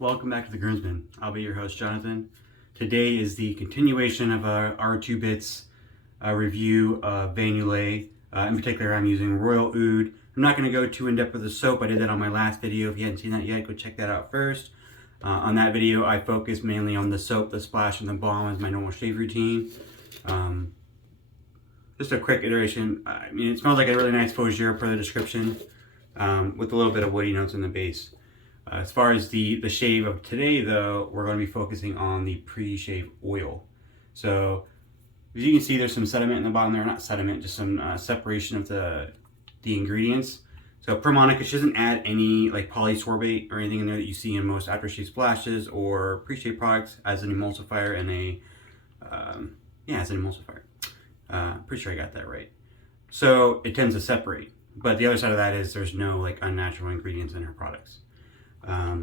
welcome back to the Groomsman. I'll be your host, Jonathan. Today is the continuation of our Our2Bits review of Yulay. In particular, I'm using Royal Oud. I'm not going to go too in-depth with the soap. I did that on my last video. If you haven't seen that yet, go check that out first. On that video, I focused mainly on the soap, the splash, and the balm as my normal shave routine. Just a quick iteration. I mean, it smells like a really nice fougere per the description, with a little bit of woody notes in the base. As far as the shave of today, though, we're going to be focusing on the pre-shave oil. So, as you can see, there's some sediment in the bottom there. Not sediment, just some separation of the ingredients. So, per Monica, she doesn't add any like polysorbate or anything in there that you see in most aftershave splashes or pre-shave products as an emulsifier and as an emulsifier. Pretty sure I got that right. So, it tends to separate. But the other side of that is there's no like unnatural ingredients in her products.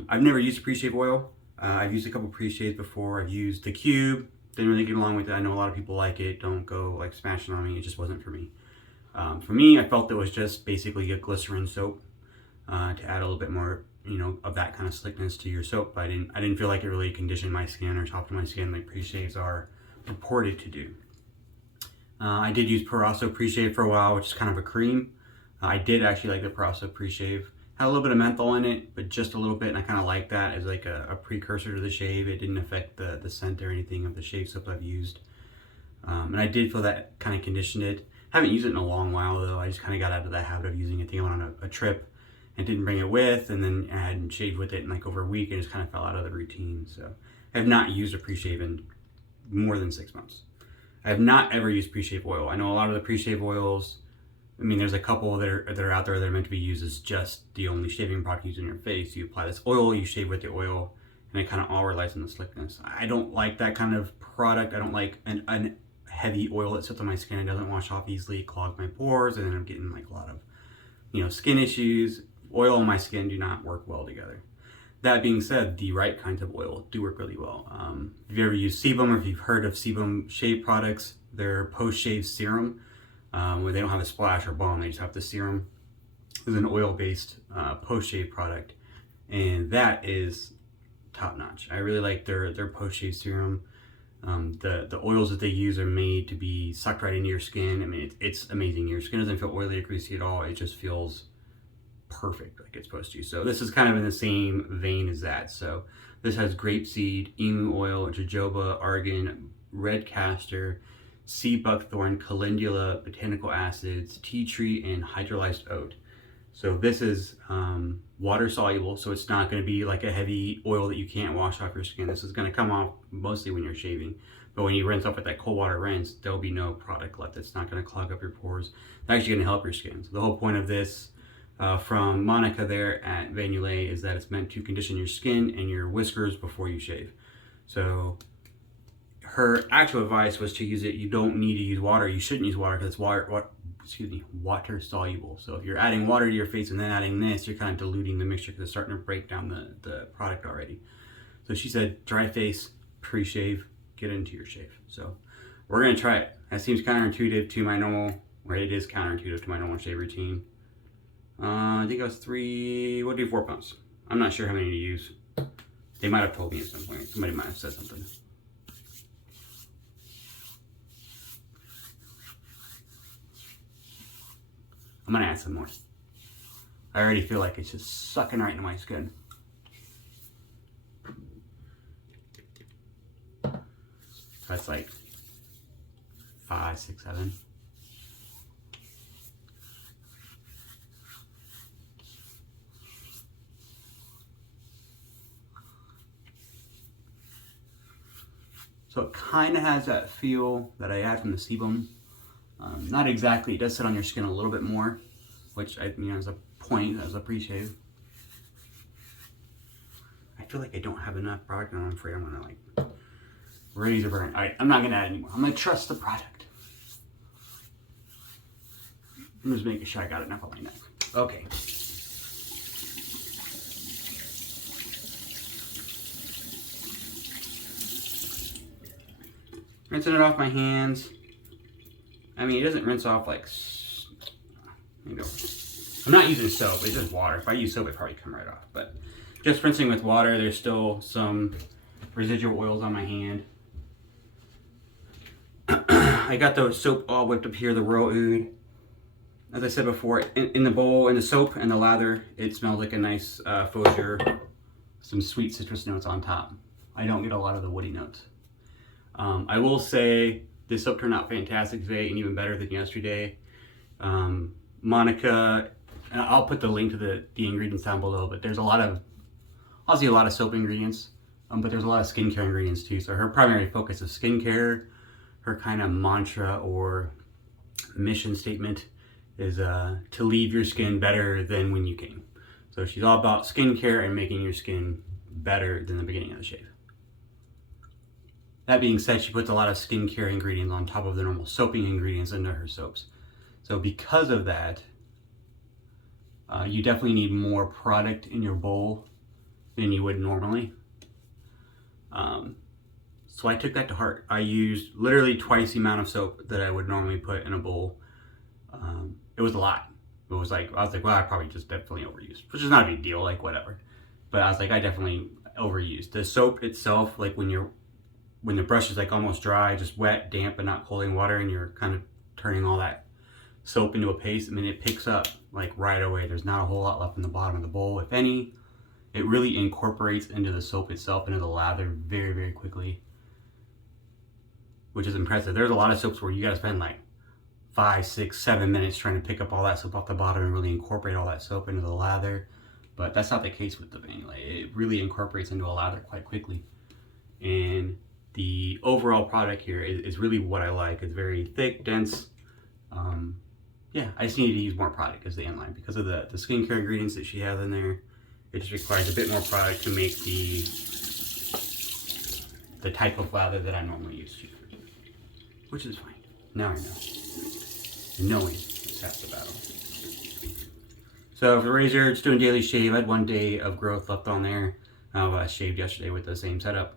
I've never used a pre-shave oil. I've used a couple pre-shaves before. I've used the Cube. Didn't really get along with it. I know a lot of people like it. Don't go like smashing on me. It just wasn't for me. For me, I felt it was just basically a glycerin soap to add a little bit more, of that kind of slickness to your soap. But I didn't feel like it really conditioned my skin or softened my skin like pre-shaves are purported to do. I did use Parasso pre-shave for a while, which is kind of a cream. I did actually like the Parasso pre-shave. Had a little bit of menthol in it, but just a little bit, and I kind of like that as like a precursor to the shave. It didn't affect the scent or anything of the shave soap I've used. And I did feel that kind of conditioned it. Haven't used it in a long while though. I just kind of got out of the habit of using it. I think I went on a trip and didn't bring it with, and then I hadn't shaved with it in like over a week and just kind of fell out of the routine. So I have not used a pre-shave in more than 6 months. I have not ever used pre-shave oil. I know a lot of the pre-shave oils, I mean, there's a couple that are out there that are meant to be used as just the only shaving product used on your face. You apply this oil, you shave with the oil, and it kind of all relies on the slickness. I don't like that kind of product. I don't like an heavy oil that sits on my skin. It doesn't wash off easily, it clogs my pores, and then I'm getting like a lot of, skin issues. Oil and my skin do not work well together. That being said, the right kinds of oil do work really well. If you ever used sebum or if you've heard of sebum shave products, their post-shave serum, where they don't have a splash or balm, they just have the serum. It's an oil-based post-shave product, and that is top-notch. I really like their post-shave serum. The oils that they use are made to be sucked right into your skin. I mean, it's amazing. Your skin doesn't feel oily or greasy at all. It just feels perfect like it's supposed to. So this is kind of in the same vein as that. So this has grapeseed, emu oil, jojoba, argan, red castor, sea buckthorn, calendula, botanical acids, tea tree, and hydrolyzed oat. So this is water soluble, so it's not going to be like a heavy oil that you can't wash off your skin. This is going to come off mostly when you're shaving, but when you rinse off with that cold water rinse, there'll be no product left. It's not going to clog up your pores. It's actually going to help your skin. So the whole point of this from Monica there at Yulay is that it's meant to condition your skin and your whiskers before you shave. So her actual advice was to use it. You don't need to use water. You shouldn't use water because it's water soluble. So if you're adding water to your face and then adding this, you're kind of diluting the mixture because it's starting to break down the product already. So she said, dry face, pre-shave, get into your shave. So we're going to try it. That seems counterintuitive to my normal, or it is counterintuitive to my normal shave routine. I think it was 4 pumps. I'm not sure how many to use. They might have told me at some point. Somebody might have said something. I'm gonna add some more. I already feel like it's just sucking right into my skin. That's like 5, 6, 7. So it kind of has that feel that I had from the sebum. Not exactly, it does sit on your skin a little bit more, which is a point, as a pre-shave. I feel like I don't have enough product and I'm afraid I'm gonna like ready to burn. Alright, I'm not gonna add anymore. I'm gonna trust the product. I'm just making sure I got enough on my neck. Okay. Rinsing it off my hands. I mean, it doesn't rinse off like, I'm not using soap, it's just water. If I use soap, it'd probably come right off. But just rinsing with water. There's still some residual oils on my hand. I got the soap all whipped up here, the Royal Oud. As I said before, in the bowl, in the soap and the lather, it smells like a nice fougere. Some sweet citrus notes on top. I don't get a lot of the woody notes. I will say this soap turned out fantastic today and even better than yesterday. Monica, and I'll put the link to the ingredients down below, but there's obviously a lot of soap ingredients, but there's a lot of skincare ingredients too. So her primary focus is skincare. Her kind of mantra or mission statement is to leave your skin better than when you came. So she's all about skincare and making your skin better than the beginning of the shave. That being said, she puts a lot of skincare ingredients on top of the normal soaping ingredients into her soaps. So because of that, you definitely need more product in your bowl than you would normally. So I took that to heart. I used literally twice the amount of soap that I would normally put in a bowl. It was a lot. It was like, I was like, well, I probably just definitely overused, which is not a big deal, like whatever. But I was like, I definitely overused. The soap itself, like when the brush is like almost dry, just wet, damp, but not holding water, and you're kind of turning all that soap into a paste, I mean, it picks up like right away. There's not a whole lot left in the bottom of the bowl, if any. It really incorporates into the soap itself, into the lather very, very quickly, which is impressive. There's a lot of soaps where you gotta spend like 5, 6, 7 minutes trying to pick up all that soap off the bottom and really incorporate all that soap into the lather. But that's not the case with the vanilla. It really incorporates into a lather quite quickly. And the overall product here is really what I like. It's very thick, dense. Yeah, I just need to use more product as the inline because of the skincare ingredients that she has in there. It just requires a bit more product to make the type of lather that I normally use to, which is fine. Now I know. And knowing is half the battle. So for the razor, just doing daily shave. I had 1 day of growth left on there. I shaved yesterday with the same setup.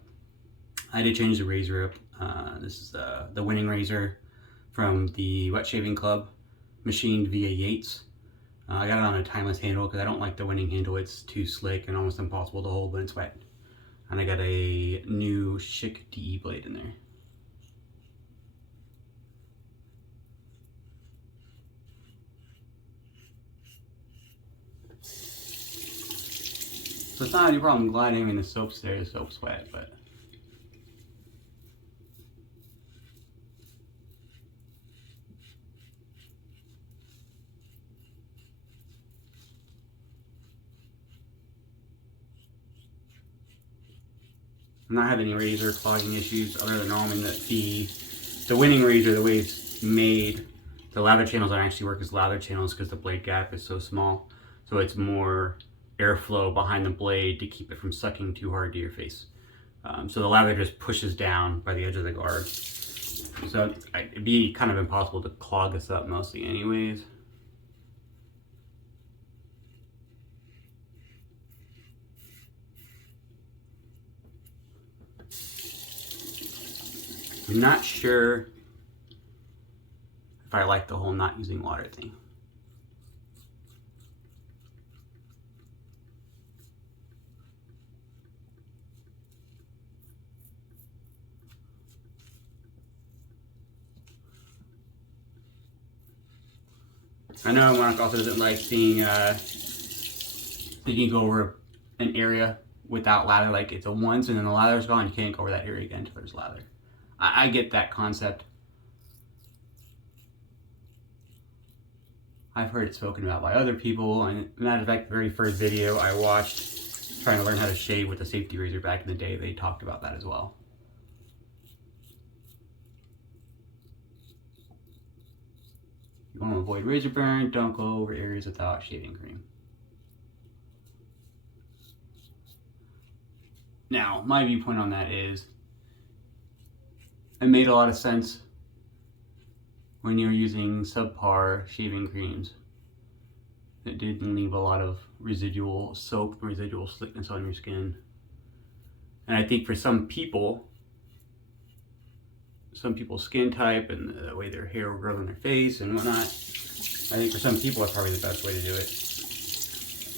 I did change the razor up. This is the winning razor from the Wet Shaving Club, machined via Yates. I got it on a timeless handle because I don't like the winning handle. It's too slick and almost impossible to hold when it's wet. And I got a new Schick DE blade in there. So it's not any problem gliding. I mean, the soap's there, the soap's wet, but I'm not having any razor clogging issues other than normal. And the winning razor, the way it's made, the lather channels don't actually work as lather channels because the blade gap is so small. So it's more airflow behind the blade to keep it from sucking too hard to your face. So the lather just pushes down by the edge of the guard. So it'd be kind of impossible to clog this up mostly anyways. I'm not sure if I like the whole not using water thing. I know Monica also doesn't like seeing you go over an area without lather, like it's a once and then the lather's gone, you can't go over that area again until there's lather. I get that concept. I've heard it spoken about by other people, and matter of fact, the very first video I watched trying to learn how to shave with a safety razor back in the day, they talked about that as well. You want to avoid razor burn, don't go over areas without shaving cream. Now, my viewpoint on that is, it made a lot of sense when you're using subpar shaving creams that didn't leave a lot of residual soap, residual slickness on your skin. And I think for some people's skin type and the way their hair will grow on their face and whatnot, I think for some people it's probably the best way to do it.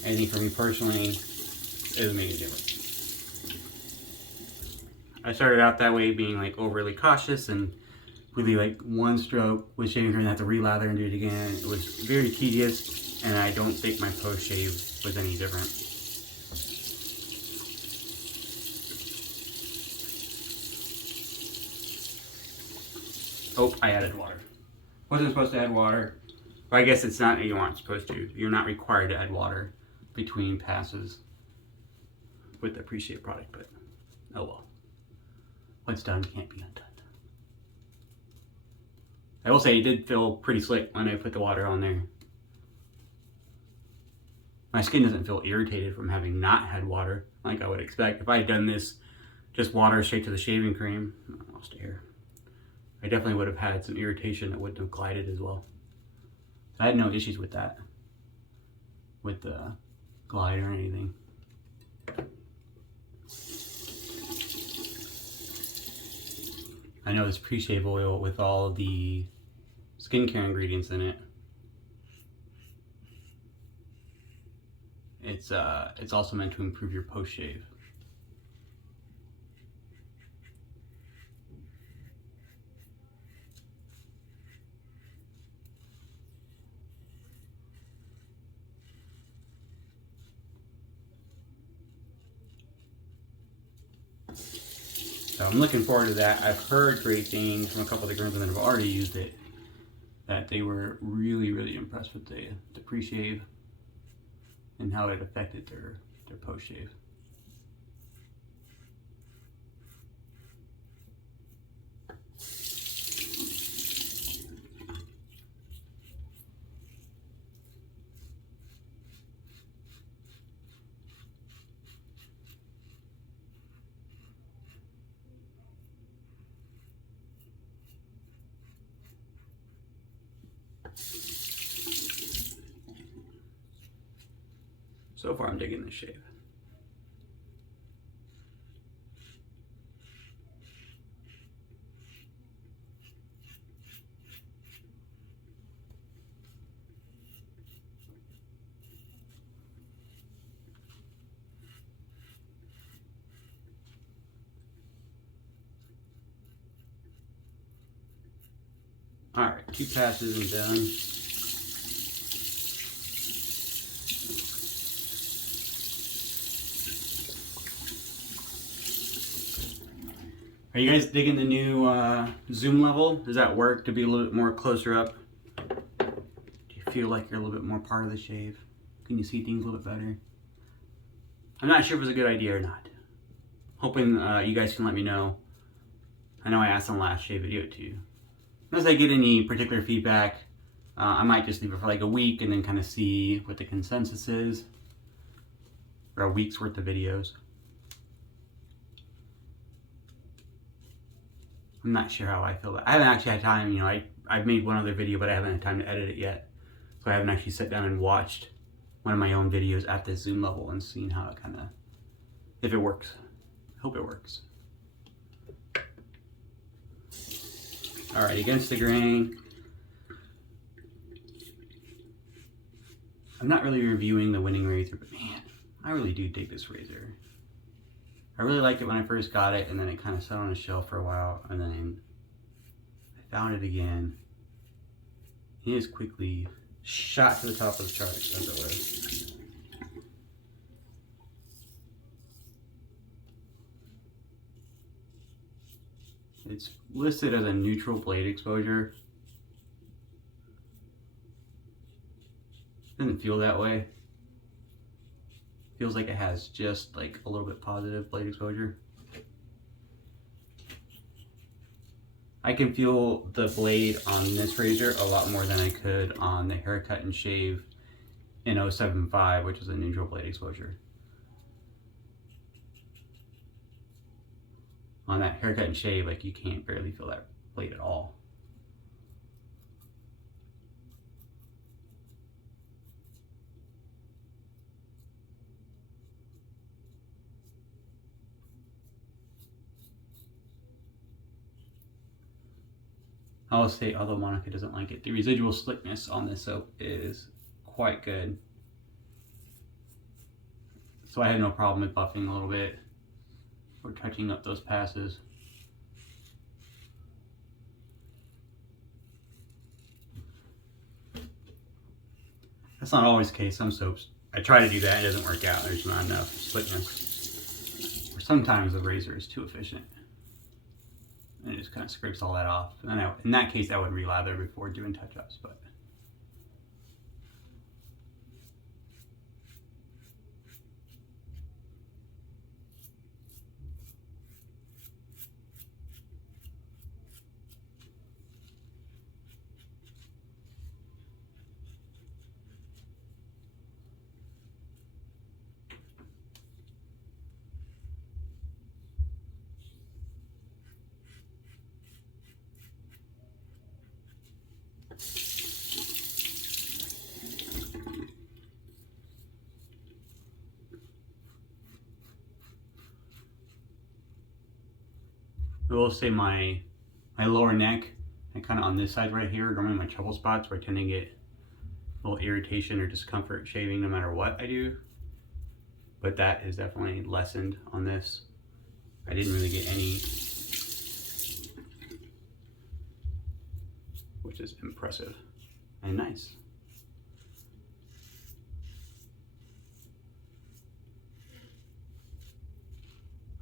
I think for me personally, is making a difference. I started out that way, being like overly cautious and really like one stroke with shaving cream and have to relather and do it again. It was very tedious, and I don't think my post shave was any different. Oh, I added water. Wasn't supposed to add water. Well, I guess it's not, you aren't supposed to. You're not required to add water between passes with the preshave product, but oh well. What's done can't be undone. I will say it did feel pretty slick when I put the water on there. My skin doesn't feel irritated from having not had water like I would expect. If I had done this just water straight to the shaving cream, I lost hair, I definitely would have had some irritation that wouldn't have glided as well. I had no issues with that, with the glide or anything. I know this pre-shave oil with all the skincare ingredients in it, it's also meant to improve your post-shave. So I'm looking forward to that. I've heard great things from a couple of the girls that have already used it, that they were really, really impressed with the pre-shave and how it affected their post-shave. So far, I'm digging this shave. All right, 2 passes and done. Are you guys digging the new zoom level? Does that work to be a little bit more closer up? Do you feel like you're a little bit more part of the shave? Can you see things a little bit better? I'm not sure if it's a good idea or not. Hoping you guys can let me know. I know I asked on the last shave video too. Unless I get any particular feedback, I might just leave it for like a week and then kind of see what the consensus is. Or a week's worth of videos. I'm not sure how I feel. I haven't actually had time, you know, I've made one other video, but I haven't had time to edit it yet. So I haven't actually sat down and watched one of my own videos at this zoom level and seen how it kind of, if it works. I hope it works. All right, against the grain. I'm not really reviewing the winning razor, but man, I really do dig this razor. I really liked it when I first got it, and then it kind of sat on a shelf for a while, and then I found it again. It is quickly shot to the top of the charts, as it was. It's listed as a neutral blade exposure. Doesn't feel that way. Feels like it has just like a little bit positive blade exposure. I can feel the blade on this razor a lot more than I could on the haircut and shave in 075, which is a neutral blade exposure. On that haircut and shave, like you can't barely feel that blade at all. I will say, although Monica doesn't like it, the residual slickness on this soap is quite good. So I had no problem with buffing a little bit or touching up those passes. That's not always the case. Some soaps, I try to do that, it doesn't work out. There's not enough slickness. Or sometimes the razor is too efficient. And it just kind of scrapes all that off. And in that case, I would relather before doing touch-ups. But I will say my lower neck and kind of on this side right here are normally my trouble spots where I tend to get a little irritation or discomfort shaving no matter what I do. But that is definitely lessened on this. I didn't really get any, which is impressive and nice.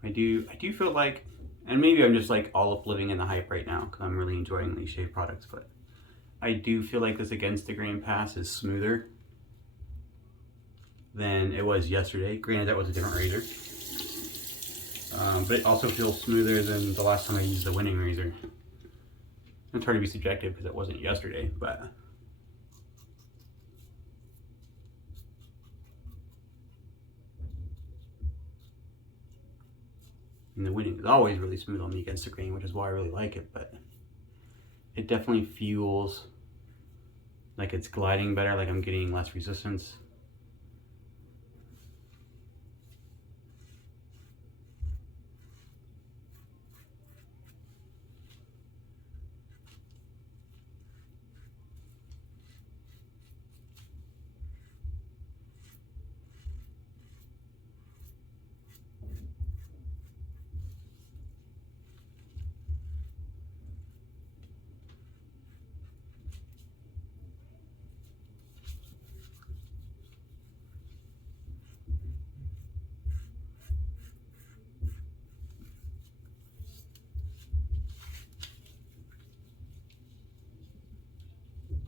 I do feel like, and maybe I'm just like all up living in the hype right now because I'm really enjoying these shave products, but I do feel like this against the grain pass is smoother than it was yesterday. Granted, that was a different razor. But it also feels smoother than the last time I used the winning razor. It's hard to be subjective because it wasn't yesterday, but and the winning is always really smooth on the against the grain, which is why I really like it, but it definitely feels like it's gliding better, like I'm getting less resistance.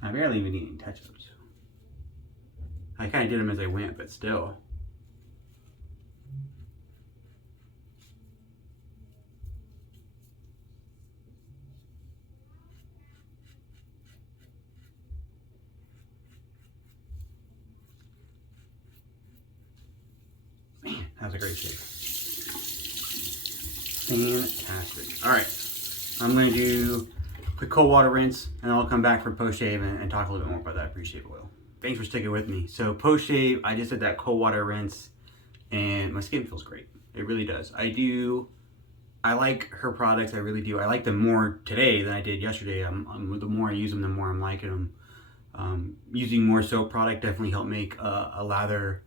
I barely even need any touch-ups. I kind of did them as I went, but still. Man, that was a great shave. Fantastic. All right, I'm gonna do a quick cold water rinse, and I'll come back for post-shave and talk a little bit more about that pre-shave oil. Thanks for sticking with me. So post-shave, I just did that cold water rinse, and my skin feels great. It really does. I like her products, I really do. I like them more today than I did yesterday. The more I use them, the more I'm liking them. Using more soap product definitely helped make a lather,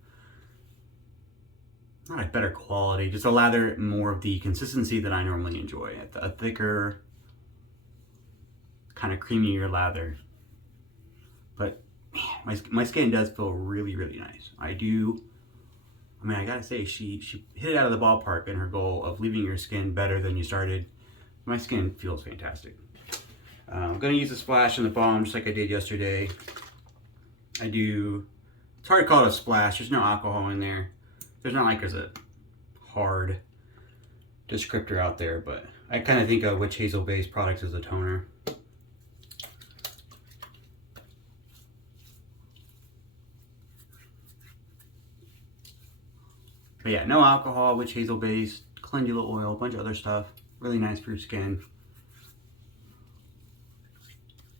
not a better quality, just a lather more of the consistency that I normally enjoy. A thicker, kind of creamier lather. But man, my skin does feel really, really nice. I mean, I gotta say, she hit it out of the ballpark in her goal of leaving your skin better than you started. My skin feels fantastic. I'm gonna use a splash in the balm just like I did yesterday. It's hard to call it a splash, there's no alcohol in there. There's not like there's a hard descriptor out there, but I kind of think of witch hazel based products as a toner. But yeah, no alcohol, witch hazel based, calendula oil, a bunch of other stuff. Really nice for your skin.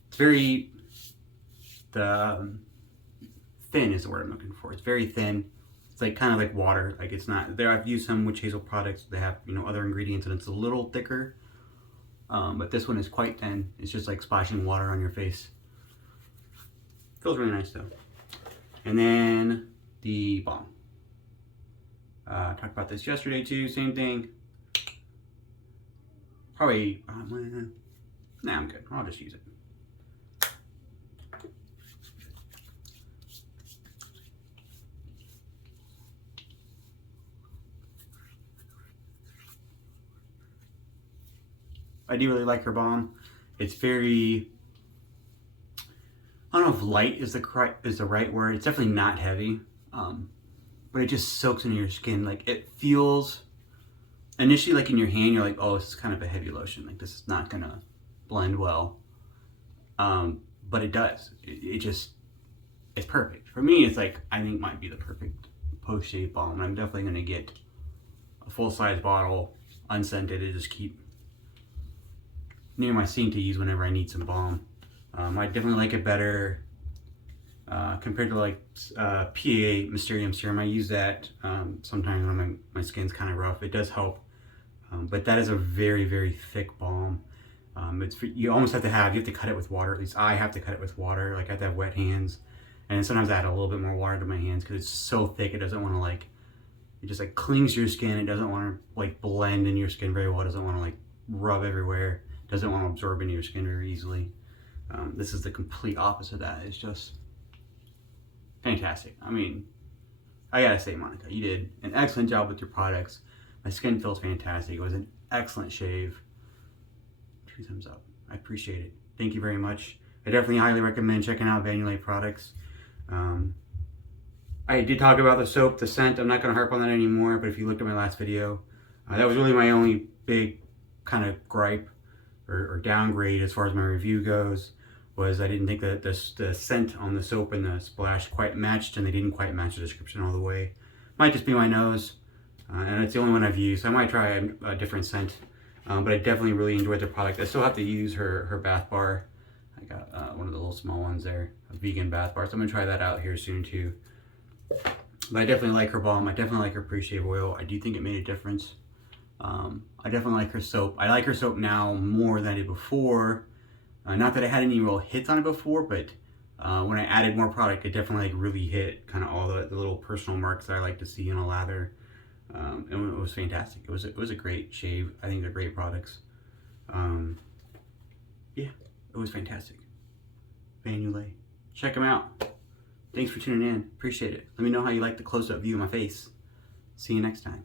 It's very, thin is the word I'm looking for. It's very thin. It's like kind of like water. Like it's not there. I've used some witch hazel products. They have other ingredients and it's a little thicker. But this one is quite thin. It's just like splashing water on your face. Feels really nice though. And then the balm. Talked about this yesterday too, same thing. Probably, nah, I'm good. I'll just use it. I do really like her balm. It's very, I don't know if light is the right word. It's definitely not heavy, but it just soaks into your skin. Like it feels, initially like in your hand, you're like, oh, this is kind of a heavy lotion. Like this is not gonna blend well, but it does. It just, it's perfect. For me, it's like, I think might be the perfect post-shave balm. And I'm definitely gonna get a full-size bottle, unscented, to just keep near my sink to use whenever I need some balm. I definitely like it better compared to like PA Mysterium Serum. I use that sometimes when my skin's kind of rough. It does help, but that is a very, very thick balm. You almost have to cut it with water. At least I have to cut it with water. Like I have to have wet hands, and sometimes I add a little bit more water to my hands because it's so thick. It doesn't want to like, it just like clings to your skin. It doesn't want to like blend in your skin very well. It doesn't want to like rub everywhere. Doesn't want to absorb into your skin very easily. This is the complete opposite of that. It's just fantastic. I mean, I gotta say, Monica, you did an excellent job with your products. My skin feels fantastic. It was an excellent shave. 2 thumbs up. I appreciate it. Thank you very much. I definitely highly recommend checking out Yulay products. I did talk about the soap, the scent. I'm not going to harp on that anymore, but if you looked at my last video, that was really my only big kind of gripe or downgrade as far as my review goes, was I didn't think that the scent on the soap and the splash quite matched, and they didn't quite match the description all the way. Might just be my nose, and it's the only one I've used. So I might try a different scent, but I definitely really enjoyed the product. I still have to use her bath bar. I got one of the little small ones there, a vegan bath bar, so I'm gonna try that out here soon too. But I definitely like her balm. I definitely like her pre-shave oil. I do think it made a difference. I definitely like her soap. I like her soap now more than I did before. Not that I had any real hits on it before, but when I added more product, it definitely like really hit kind of all the little personal marks that I like to see in a lather. And it was fantastic. It was a great shave. I think they're great products. Yeah, it was fantastic. Yulay. Check them out. Thanks for tuning in. Appreciate it. Let me know how you like the close-up view of my face. See you next time.